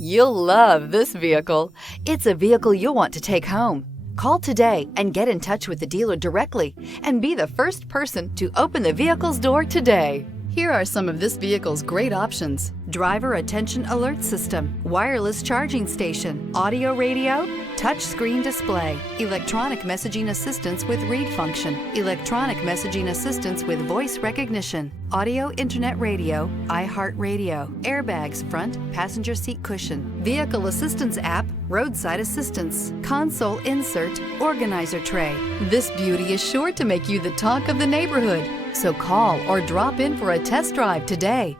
You'll love this vehicle. It's a vehicle you'll want to take home. Call today and get in touch with the dealer directly and be the first person to open the vehicle's door today. Here are some of this vehicle's great options: driver attention alert system, wireless charging station, audio radio, touchscreen display, electronic messaging assistance with read function, electronic messaging assistance with voice recognition, audio internet radio, iHeartRadio, airbags front, passenger seat cushion, vehicle assistance app, roadside assistance, console insert, organizer tray. This beauty is sure to make you the talk of the neighborhood. So call or drop in for a test drive today.